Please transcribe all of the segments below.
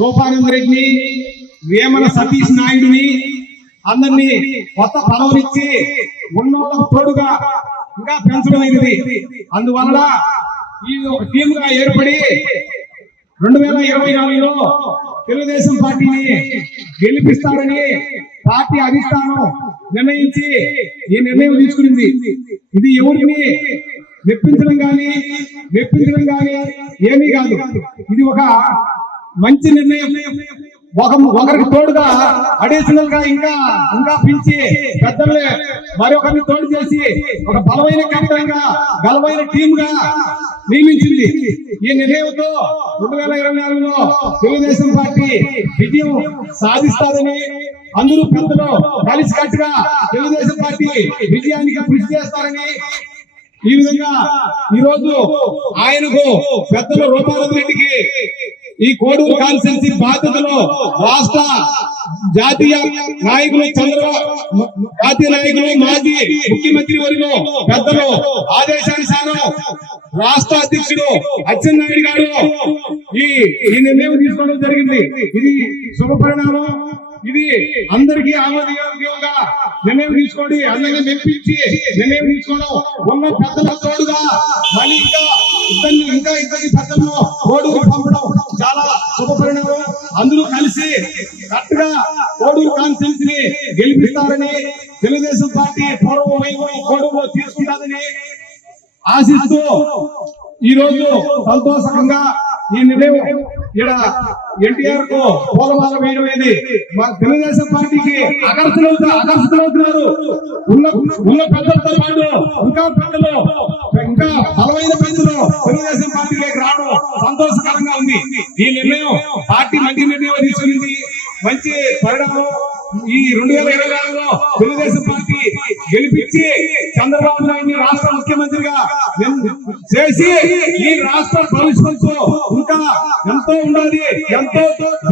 రూపానంద రెడ్డిని, వేమన సతీష్ నాయుడిని అందరినీ కొత్త పదవులిచ్చి ఉన్నోళ్ళకు తోడుగా ఇంకా పెంచడం అయింది. అందువల్ల ఈ ఒక టీమ్ గా ఏర్పడి 2024లో తెలుగుదేశం పార్టీని గెలిపిస్తారని పార్టీ అధిష్టానం నిర్ణయించి ఈ నిర్ణయం తీసుకునింది. ఇది ఎవరిని మెప్పించడం కానీ ఏమీ కాదు. ఇది ఒక మంచి నిర్ణయం. ఒకరికి తోడుగా అడిషనల్ గా ఇంకా పిలిచి పెద్దలే మరొకరిని తోడు చేసి ఒక బలమైన కెప్టెన్ గా బలమైన టీమ్ గా నియమించింది. ఈ నిర్ణయంతో 2024లో తెలుగుదేశం పార్టీ విజయం సాధిస్తారని అందరూ పెద్దలు కలిసికట్టుగా తెలుగుదేశం పార్టీ విజయానికి కృషి చేస్తారని ఈ విధంగా ఈ రోజు ఆయనకు పెద్దలు రూపానంద రెడ్డికి ఈ కోడూరు కాన్స్టిట్యున్సీ బాధ్యతలో రాష్ట్ర జాతీయ నాయకులు మాజీ ముఖ్యమంత్రి వర్యులు పెద్దలు ఆదేశానుసారం రాష్ట్ర అధ్యక్షుడు అచ్చెన్నాయుడు గారు ఈ నిర్ణయం తీసుకోవడం జరిగింది. ఇది శుభ పరిణామం. ఇది అందరికీ ఆమోదయోగ్యంగా నిర్ణయం తీసుకోండి, అందరినీ మెప్పించి నిర్ణయం తీసుకోవడం ఉన్న పెద్దల తోడుగా మళ్ళీ ఇంకా ఇద్దరి పెద్దలను కోడూరు పంపడం చాలా శుభ పరిణామం. అందరూ కలిసి కరెక్ట్ గా కోడూరు కాన్స్టిట్యున్సీ ని గెలిపిస్తారని తెలుగుదేశం పార్టీ పూర్వ వైభవం కోడూరులో తీసుకుంటారని ఆశిస్తూ ఈ రోజు సంతోషంగా ఈ నిర్ణయం ఇక్కడ ఎన్టీఆర్ కు పూలమాల వేయడం అనేది మా తెలుగుదేశం పార్టీకి ఆకర్షితులవుతున్నారు. ఉన్న పెద్దలతో పాటు ఇంకా బలమైన పెద్దలు తెలుగుదేశం పార్టీలోకి రావడం సంతోషకరంగా ఉంది. ఈ నిర్ణయం పార్టీ మంచి నిర్ణయం తీసుకునింది. మంచి పరిణామం. ఈ 2024లో తెలుగుదేశం పార్టీ గెలిపించి చంద్రబాబు నాయుడిని రాష్ట్ర ముఖ్యమంత్రిగా చేసి ఈ రాష్ట్ర భవిష్యత్తు ఇంకా ఎంతో ఉండాలి. ఎంతో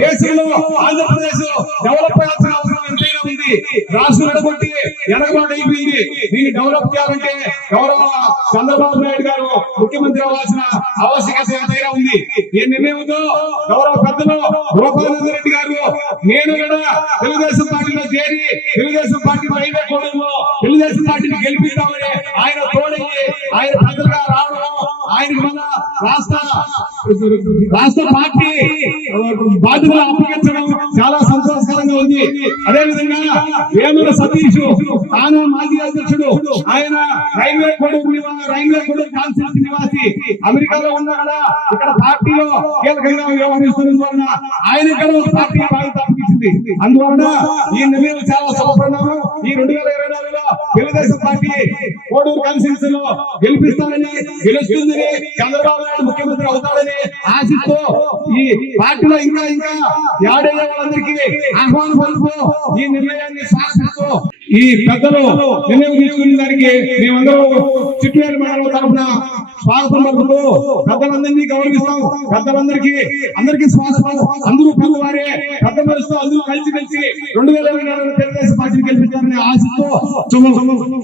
దేశంలో ఆంధ్రప్రదేశ్ డెవలప్ చేయాల్సిన అవసరం ఎంతైనా ఉంది. రాష్ట్రం ఎడగొట్టి ఎడగబాటు అయిపోయింది. దీన్ని డెవలప్ చేయాలంటే గౌరవ చంద్రబాబు నాయుడు గారు ముఖ్యమంత్రి అవ్వాల్సిన ఆవశ్యకత ఎంతైనా ఉంది. ఈ నిర్ణయంతో గౌరవ పెద్దలు రూపానంద రెడ్డి గారు నేను కూడా తెలుగుదేశం పార్టీలో చేరి తెలుగుదేశం పార్టీ రైల్వే కోడూరులో తెలుగుదేశం పార్టీని గెలిపిస్తామని ఆయన తోడయ్యి ఆయన ప్రజలుగా రావడం ఆయనకు మన రాష్ట్ర పార్టీ బాధ్యతలు అప్పగించడం చాలా సంతోషకరంగా ఉంది. అదేవిధంగా వేమన సతీష్ తాను మాజీ అధ్యక్షుడు, ఆయన రైల్వే కోడూరు కాన్స్టిట్యున్సీ నివాసి, అమెరికాలో ఉన్నా కూడా ఇక్కడ పార్టీలో కీలకంగా వ్యవహరిస్తున్నందు వలన ఆయన ఇక్కడ పార్టీ బాధ్యత అప్పగించింది. అందువలన ఈ నిర్ణయం చాలా శుభపరిణామం. ఈ 2024లో తెలుగుదేశం పార్టీ కోడూరు కాన్స్టిట్యున్సీలో గెలిపిస్తారని గెలుస్తుందని చంద్రబాబు నాయుడు ముఖ్యమంత్రి అవుతాడని ఆశిస్తూ ఈ పార్టీలో ఇంకా యాడయ్యే వాళ్ళందరికీ ఆహ్వానం పలుకు ఈ నిర్ణయాన్ని శాసిస్తూ ఈ పెద్దలు నిర్ణయం తీసుకునే దానికి మేమందరం చిట్వేలు మండలం తరఫున స్వాగతం పలుకుతూ పెద్దలందరినీ గౌరవిస్తాం. అందరికీ స్వాగతం. అందరూ పెద్దవారే పెద్ద మనుషులు అందరూ కలిసి 2024 తెలుగుదేశం పార్టీని గెలిపిస్తారని ఆశిస్తూ